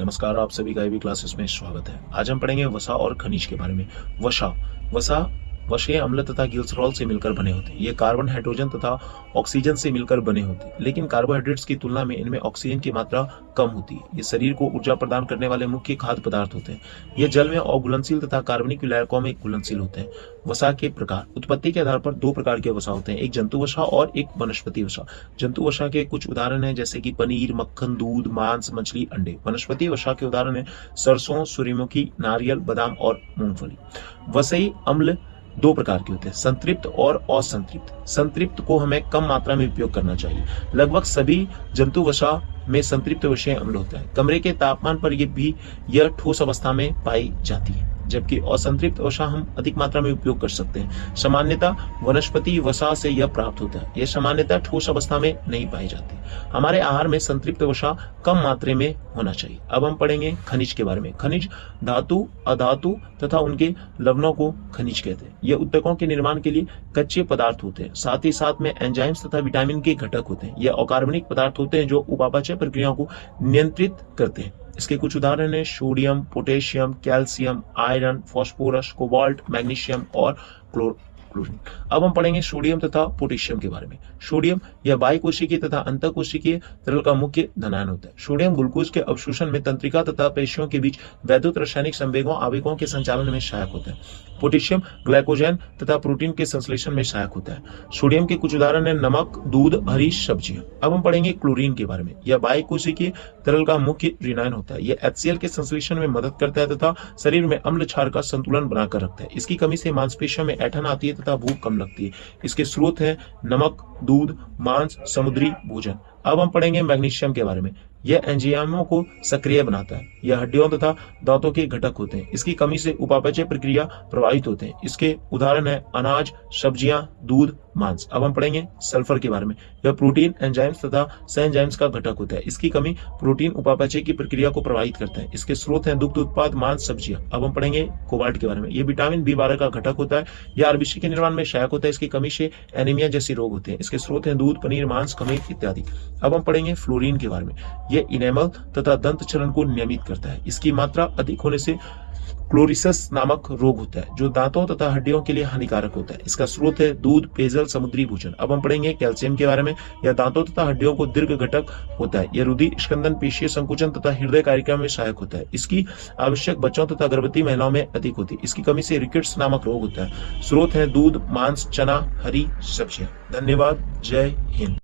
नमस्कार, आप सभी का ईवी क्लासेस में स्वागत है। आज हम पढ़ेंगे वसा और खनिज के बारे में। वसा वसा वसीय अम्ल तथा ग्लिसरॉल से मिलकर बने होते हैं। ये कार्बन, हाइड्रोजन तथा ऑक्सीजन से मिलकर बने होते हैं, लेकिन कार्बोहाइड्रेट्स की तुलना में इनमें ऑक्सीजन की मात्रा कम होती है। ये शरीर को ऊर्जा प्रदान करने वाले मुख्य खाद्य पदार्थ होते हैं। ये जल में अघुलनशील तथा कार्बनिक विलायकों में घुलनशील होते हैं। वसा के प्रकार। उत्पत्ति के आधार पर दो प्रकार के वसा होते हैं, एक जंतु वसा और एक वनस्पति वसा। जंतु वसा के कुछ उदाहरण हैं, जैसे कि पनीर, मक्खन, दूध, मांस, मछली, अंडे। वनस्पति वसा के उदाहरण हैं सरसों, सूर्यमुखी, नारियल, बादाम और मूंगफली। वसई अम्ल दो प्रकार के होते हैं, संतृप्त और असंतृप्त। संतृप्त को हमें कम मात्रा में उपयोग करना चाहिए। लगभग सभी जंतु वसा में संतृप्त वसीय अम्ल होता है। कमरे के तापमान पर यह ठोस अवस्था में पाई जाती है, जबकि असंतृप्त वसा हम अधिक मात्रा में उपयोग कर सकते हैं। सामान्यतः वनस्पति वसा से यह प्राप्त होता है। यह सामान्यतः ठोस अवस्था में नहीं पाई जाती। हमारे आहार में संतृप्त वसा कम मात्रा में होना चाहिए। अब हम पढ़ेंगे खनिज के बारे में। खनिज धातु, अधातु तथा उनके लवणों को खनिज कहते हैं। यह ऊतकों के निर्माण के लिए कच्चे पदार्थ होते हैं। साथ ही साथ में एंजाइम्स तथा विटामिन के घटक होते हैं। यह अकार्बनिक पदार्थ होते हैं जो उपापचय प्रक्रियाओं को नियंत्रित करते हैं। इसके कुछ उदाहरण हैं sodium, potassium, calcium, iron, phosphorus, cobalt, magnesium और क्लोरीन। अब हम पढ़ेंगे सोडियम तथा पोटेशियम के बारे में। सोडियम यह बाह्यकोशिकीय तथा अंतःकोशिकीय तरल का मुख्य धनायन होता है। सोडियम ग्लूकोज के अवशोषण में, तंत्रिका तथा पेशियों के बीच वैद्युत रासायनिक संवेगों आवेगों के संचालन में सहायक होता है। पोटेशियम ग्लाइकोजन तथा प्रोटीन के संश्लेषण में सहायक होता है। सोडियम के कुछ उदाहरण है नमक, दूध, हरी सब्जियां। अब हम पढ़ेंगे क्लोरीन के बारे में। यह बाह्यकोशिकीय तरल का मुख्य ऋणायन होता है। यह HCl के संश्लेषण में मदद करता है तथा शरीर में अम्ल क्षार का संतुलन बनाकर रखता है। इसकी कमी से मांसपेशियों में ऐंठन आती है तथा भूख कम लगती है। इसके स्रोत है नमक, दूध, मांस, समुद्री भोजन। अब हम पढ़ेंगे मैग्नीशियम के बारे में। यह एंजाइमों को सक्रिय बनाता है। यह हड्डियों तथा दांतों के घटक होते हैं। इसकी कमी से उपापचय प्रक्रिया प्रभावित होते हैं। इसके उदाहरण है अनाज, सब्जियां, दूध, मांस। अब हम पढ़ेंगे सल्फर के बारे में। यह प्रोटीन, एंजाइम्स तथा सह का घटक होता है। इसकी कमी प्रोटीन उपापचय की प्रक्रिया को प्रभावित करता है। इसके स्रोत हैं दुग्ध उत्पाद, मांस, सब्जियां। अब हम पढ़ेंगे कोबाल्ट के बारे में। यह विटामिन B12 का घटक होता है। यह आरबीसी के निर्माण में सहायक होता है। इसकी कमी से एनीमिया जैसे रोग होते हैं। इसके स्रोत हैं दूध, पनीर, मांस, खमीर इत्यादि। अब हम पढ़ेंगे फ्लोरीन के बारे में। यह इनेमल तथा दंत चरण को नियमित करता है। इसकी मात्रा अधिक होने से क्लोरिसिस नामक रोग होता है, जो दांतों तथा हड्डियों के लिए हानिकारक होता है। इसका स्रोत है दूध, पेयजल, समुद्री भोजन। अब हम पढ़ेंगे कैल्शियम के बारे में। यह दांतों तथा हड्डियों को दीर्घ घटक होता है। यह रुधिर स्कंदन, पेशीय संकुचन तथा हृदय कार्यक्रम में सहायक होता है। इसकी आवश्यक बच्चों तथा गर्भवती महिलाओं में अधिक होती है। इसकी कमी से रिकेट्स नामक रोग होता है। स्रोत है दूध, मांस, चना, हरी सब्जियां। धन्यवाद। जय हिंद।